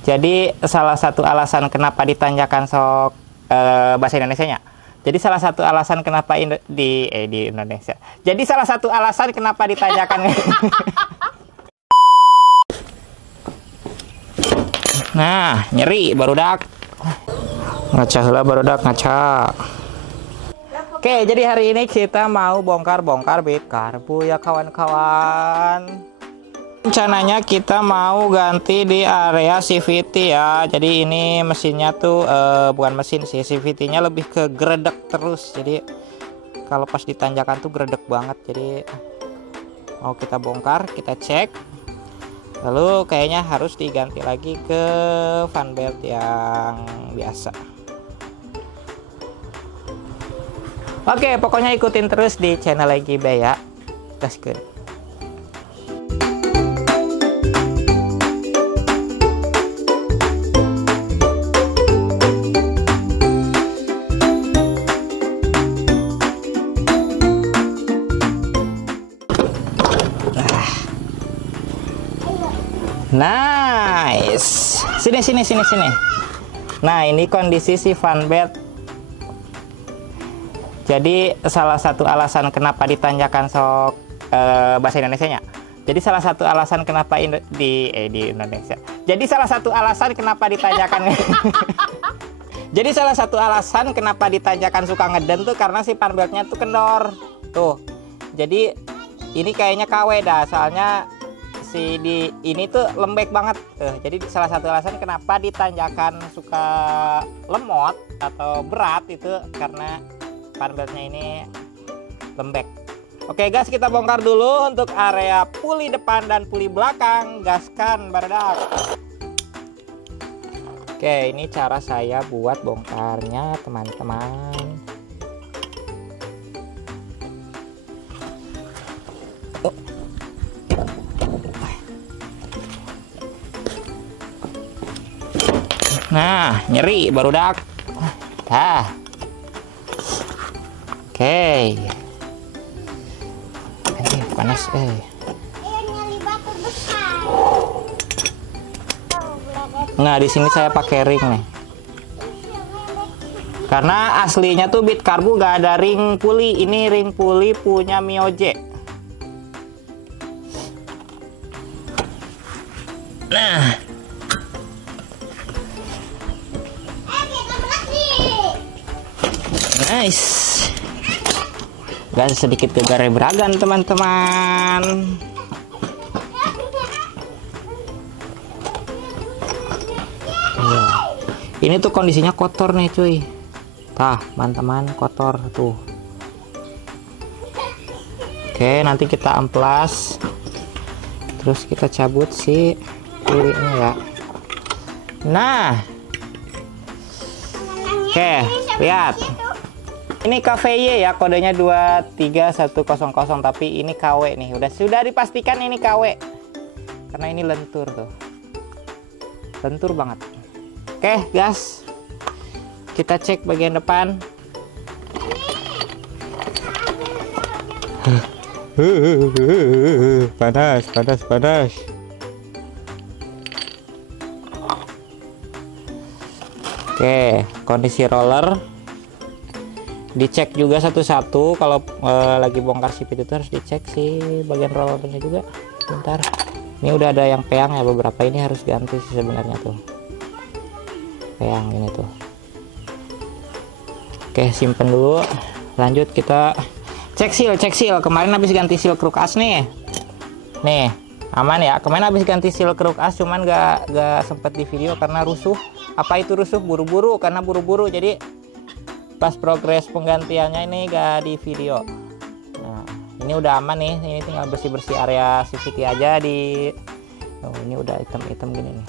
Jadi salah satu alasan kenapa ditanjakan sok bahasa Indonesianya. Jadi salah satu alasan kenapa di Indonesia. Jadi salah satu alasan kenapa ditanjakan. Nah, nyeri barudak. Ngaca heula barudak ngaca. Oke, jadi hari ini kita mau bongkar-bongkar bit karbu ya kawan-kawan. Rencananya kita mau ganti di area CVT ya. Jadi ini mesinnya tuh bukan mesin sih, CVT-nya lebih ke gredek terus. Jadi kalau pas ditanjakan tuh gredek banget. Jadi mau kita bongkar, kita cek. Lalu kayaknya harus diganti lagi ke fan belt yang biasa. Oke, pokoknya ikutin terus di channel lagi Bay ya. Let's go. Nice. Sini. Nah, ini kondisi si fan belt. Jadi salah satu alasan kenapa ditanjakan sok bahasa Indonesianya. Jadi salah satu alasan kenapa di Indonesia. Jadi salah satu alasan kenapa ditanjakan. Jadi salah satu alasan kenapa ditanjakan suka ngeden tuh karena si fan beltnya tuh kendor. Tuh. Jadi ini kayaknya KW dah, soalnya ini tuh lembek banget. Jadi salah satu alasan kenapa ditanjakan suka lemot atau berat itu karena fan beltnya ini lembek. Oke guys, kita bongkar dulu untuk area puli depan dan puli belakang. Gaskan barudak. Oke, ini cara saya buat bongkarnya teman-teman. Nah, nyeri barudak. Dah. Oke. Ini panas Nah, di sini saya pakai ring nih. Karena aslinya tuh bit karbu gak ada ring puli. Ini ring puli punya Mioje. Nah. Nice. Gas sedikit gegar beragan teman-teman. Ini tuh kondisinya kotor nih cuy. Tah, teman-teman, kotor tuh. Oke, nanti kita amplas. Terus kita cabut si pulinya ya. Nah. Oke, lihat. Ini KVY ya, kodenya 23100, tapi ini KW nih. Sudah dipastikan ini KW. Karena ini lentur tuh. Lentur banget. Oke, gas. Kita cek bagian depan. Panas. Oke, kondisi roller dicek juga satu-satu. Kalau lagi bongkar sipit itu harus dicek sih bagian rollernya juga. Bentar, ini udah ada yang peang ya, beberapa ini harus ganti sih sebenarnya tuh peang ini tuh. Oke, simpen dulu. Lanjut kita cek seal. Kemarin habis ganti seal kruk as nih aman ya. Kemarin habis ganti seal kruk as, cuman gak sempet di video karena rusuh. Apa itu rusuh? Buru-buru, karena buru-buru jadi pas progres penggantiannya ini gak di video. Nah, ini udah aman nih. Ini tinggal bersih-bersih area CVT aja di. Ini udah hitam-hitam gini nih.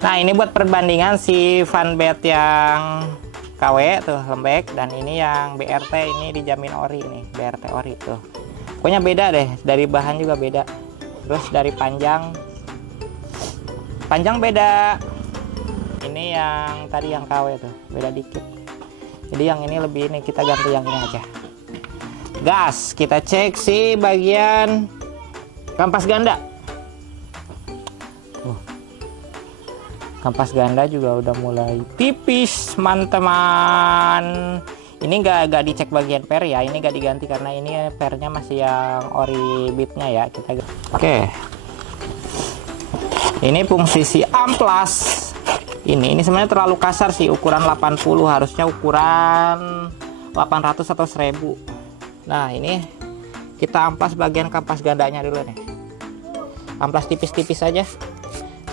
Nah, ini buat perbandingan si fan belt yang KW tuh lembek dan ini yang BRT ini dijamin ori nih, BRT ori tuh. Pokoknya beda deh, dari bahan juga beda. Terus dari panjang beda. Ini yang tadi yang KW tuh beda dikit. Jadi yang ini lebih, ini kita ganti yang ini aja. Gas, kita cek si bagian kampas ganda. Kampas ganda juga udah mulai tipis teman-teman. Ini nggak dicek bagian per ya, ini nggak diganti karena ini pernya masih yang ori bitnya ya. Kita oke. Ini fungsi si amplas. Ini sebenarnya terlalu kasar sih, ukuran 80, harusnya ukuran 800 atau 1000. Nah, ini kita amplas bagian kampas gandanya dulu nih. Amplas tipis-tipis aja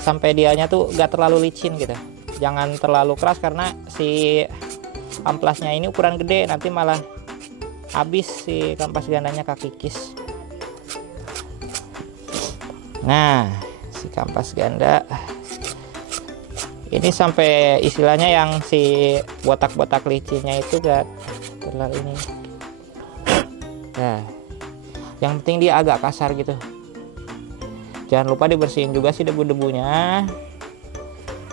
sampai dianya tuh gak terlalu licin gitu. Jangan terlalu keras karena si amplasnya ini ukuran gede, nanti malah habis si kampas gandanya kikis. Nah, si kampas ganda ini sampai istilahnya yang si botak-botak licinnya itu gak terlalu ini. Nah, yang penting dia agak kasar gitu. Jangan lupa dibersihin juga sih debu-debunya.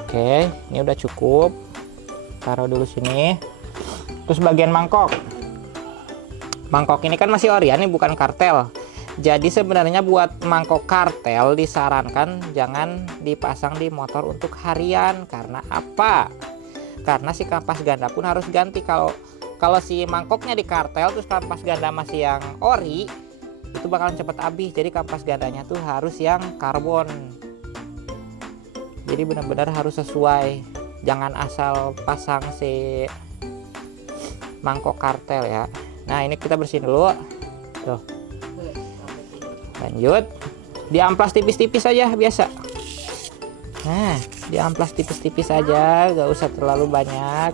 Oke, ini udah cukup. Taruh dulu sini. Terus bagian mangkok. Mangkok ini kan masih ori, ini bukan kartel. Jadi sebenarnya buat mangkok kartel disarankan jangan dipasang di motor untuk harian. Karena apa? Karena si kampas ganda pun harus ganti. Kalau si mangkoknya di kartel terus kampas ganda masih yang ori, itu bakalan cepet habis. Jadi kampas gandanya tuh harus yang karbon. Jadi benar-benar harus sesuai. Jangan asal pasang si mangkok kartel ya. Nah, ini kita bersihin dulu. Tuh. Lanjut. Diamplas tipis-tipis aja biasa. Nah, diamplas tipis-tipis aja, gak usah terlalu banyak.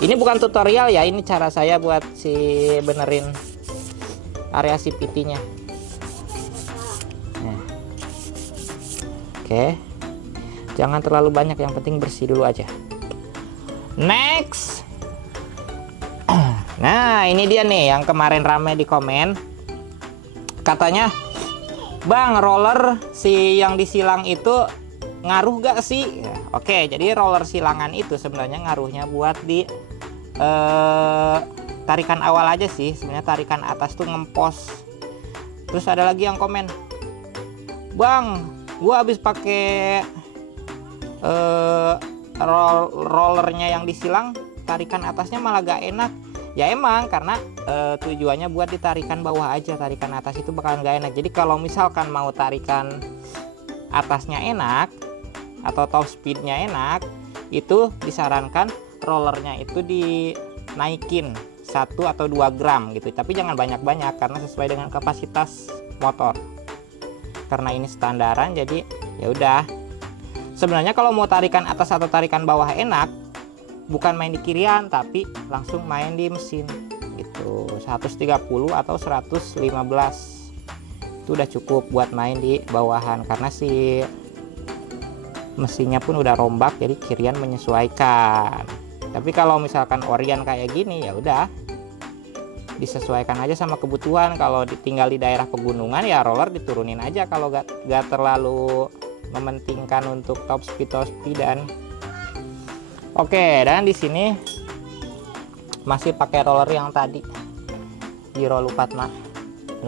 Ini bukan tutorial ya, ini cara saya buat si benerin area CVT-nya. Nah. Oke. Jangan terlalu banyak, yang penting bersih dulu aja. Next. Nah, ini dia nih yang kemarin rame di komen. Katanya, "Bang, roller si yang disilang itu ngaruh gak sih?" Ya, oke, jadi roller silangan itu sebenarnya ngaruhnya buat di tarikan awal aja sih. Sebenarnya tarikan atas tuh ngempos. Terus ada lagi yang komen, "Bang, gua habis pakai rollernya yang disilang, tarikan atasnya malah gak enak." Ya emang karena tujuannya buat ditarikan bawah aja, tarikan atas itu bakalan gak enak. Jadi kalau misalkan mau tarikan atasnya enak atau top speednya enak, itu disarankan rollernya itu dinaikin 1 atau 2 gram gitu. Tapi jangan banyak-banyak karena sesuai dengan kapasitas motor. Karena ini standaran, jadi ya udah. Sebenarnya kalau mau tarikan atas atau tarikan bawah enak, bukan main di kirian tapi langsung main di mesin gitu. 130 atau 115 itu udah cukup buat main di bawahan karena si mesinnya pun udah rombak, jadi kirian menyesuaikan. Tapi kalau misalkan orian kayak gini ya udah disesuaikan aja sama kebutuhan. Kalau tinggal di daerah pegunungan ya roller diturunin aja kalau gak terlalu mementingkan untuk top speedan. Oke, dan di sini masih pakai roller yang tadi Giro 46.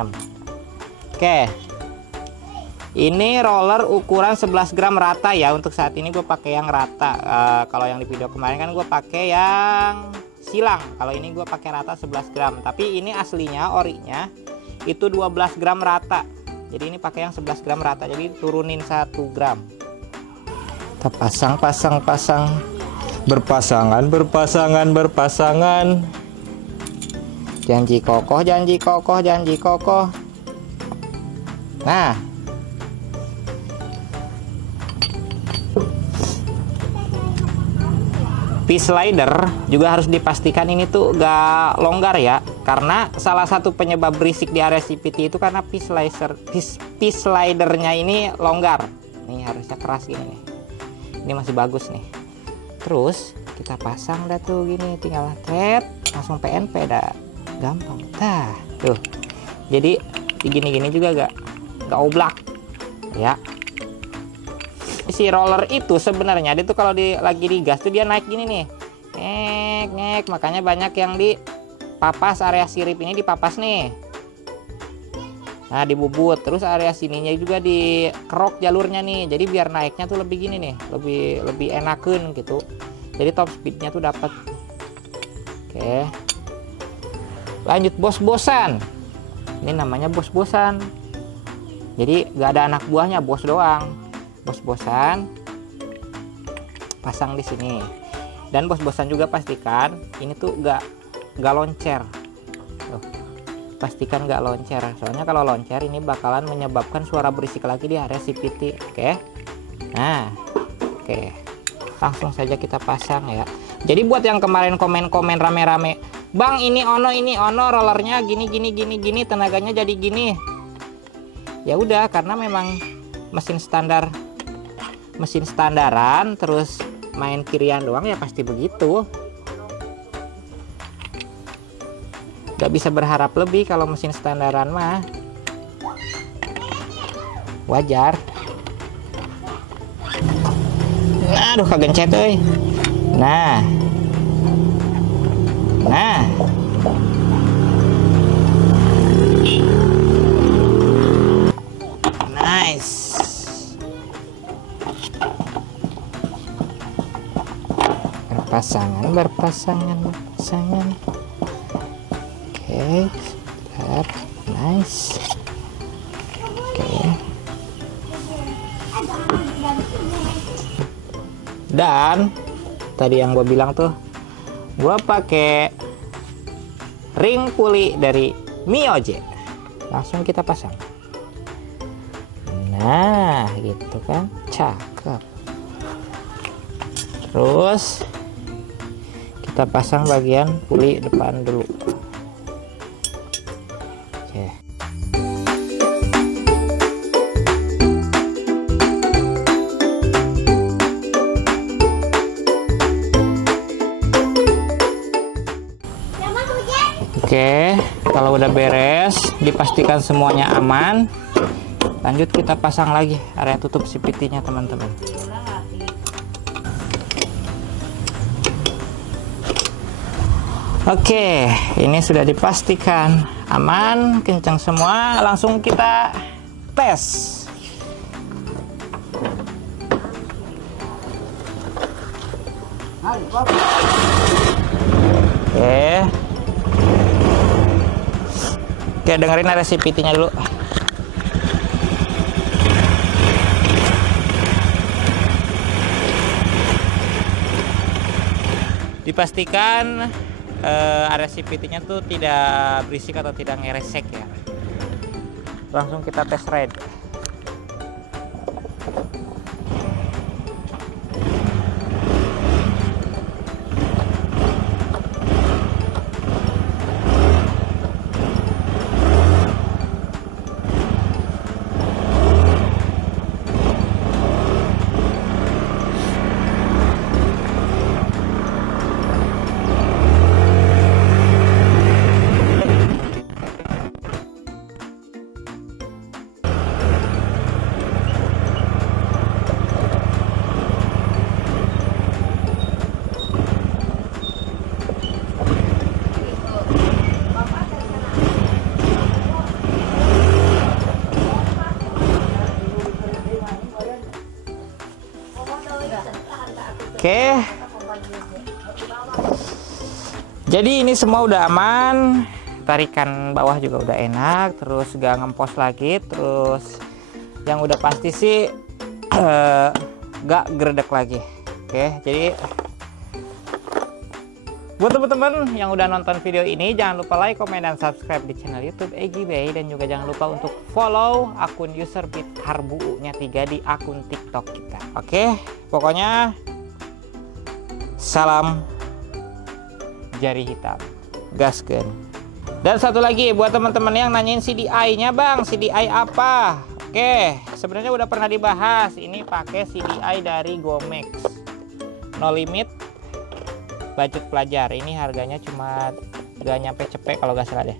Oke, ini roller ukuran 11 gram rata ya. Untuk saat ini gue pakai yang rata. Kalau yang di video kemarin kan gue pakai yang silang. Kalau ini gue pakai rata 11 gram. Tapi ini aslinya orinya itu 12 gram rata. Jadi ini pakai yang 11 gram rata. Jadi turunin 1 gram. Kita pasang. Berpasangan. Janji kokoh. Nah, P-slider juga harus dipastikan ini tuh gak longgar ya, karena salah satu penyebab berisik di area CVT itu karena P-slidernya ini longgar. Nih harusnya keras gini nih. Ini masih bagus nih. Terus kita pasang dah tuh gini, tinggal thread langsung PNP dah, gampang. Tah, tuh. Jadi gini-gini juga gak oblak ya. Si roller itu sebenarnya dia tuh kalau lagi digas tuh dia naik gini nih, ngek, makanya banyak yang di papas area sirip ini dipapas nih Nah, dibubut. Terus area sininya juga dikerok jalurnya nih. Jadi biar naiknya tuh lebih gini nih, lebih enakeun gitu. Jadi top speednya tuh dapat. Oke. Lanjut bos-bosan. Ini namanya bos-bosan. Jadi gak ada anak buahnya, bos doang. Bos-bosan pasang di sini. Dan bos-bosan juga pastikan ini tuh gak loncer. Tuh. Pastikan nggak loncer, soalnya kalau loncer ini bakalan menyebabkan suara berisik lagi di area CVT. Oke, nah oke, langsung saja kita pasang ya. Jadi buat yang kemarin komen-komen rame-rame, bang ini ono rollernya gini tenaganya jadi gini, ya udah karena memang mesin standaran terus main kirian doang ya pasti begitu. Gak bisa berharap lebih kalau mesin standaran mah, wajar. Aduh kagencet euy. Nah nice. Berpasangan. Oke, nice. Oke. Dan tadi yang gue bilang tuh, gue pakai ring puli dari Mioje. Langsung kita pasang. Nah, gitu kan, cakep. Terus kita pasang bagian puli depan dulu. Oke, kalau udah beres, dipastikan semuanya aman. Lanjut kita pasang lagi area tutup CVT-nya, teman-teman. Oke, ini sudah dipastikan aman, kencang semua. Langsung kita tes. Oke, dengerin area CVT-nya dulu. Dipastikan area CVT-nya tuh tidak berisik atau tidak ngeresek ya. Langsung kita tes ride. Oke, jadi ini semua udah aman, tarikan bawah juga udah enak, terus gak ngempos lagi, terus yang udah pasti sih gak geredek lagi. Oke, jadi buat teman-teman yang udah nonton video ini, jangan lupa like, komen, dan subscribe di channel YouTube Egy Bay, dan juga jangan lupa untuk follow akun userbit Harbu-nya 3 di akun TikTok kita. Oke, pokoknya salam jari hitam, gaskeun. Dan satu lagi buat teman-teman yang nanyain CDI-nya, bang, CDI apa? Oke, sebenarnya udah pernah dibahas. Ini pakai CDI dari Gomex, no limit, budget pelajar. Ini harganya cuma gak nyampe cepet kalau gak salah deh.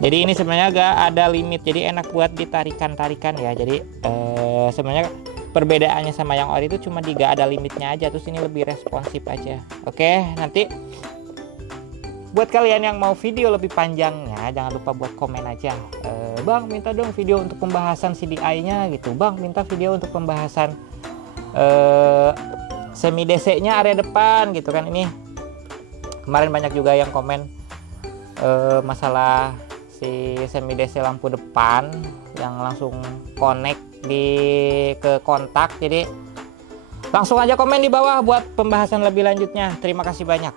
Jadi ini sebenarnya gak ada limit, jadi enak buat ditarikan-tarikan ya. Jadi sebenarnya perbedaannya sama yang ori itu cuma gak ada limitnya aja, terus ini lebih responsif aja. Oke, nanti Buat kalian yang mau video lebih panjangnya, jangan lupa buat komen aja. Bang, minta dong video untuk pembahasan CDI-nya gitu. Bang, minta video untuk pembahasan semi DC-nya area depan gitu kan. Ini kemarin banyak juga yang komen masalah si semi DC lampu depan yang langsung connect ke kontak. Jadi langsung aja komen di bawah buat pembahasan lebih lanjutnya. Terima kasih banyak.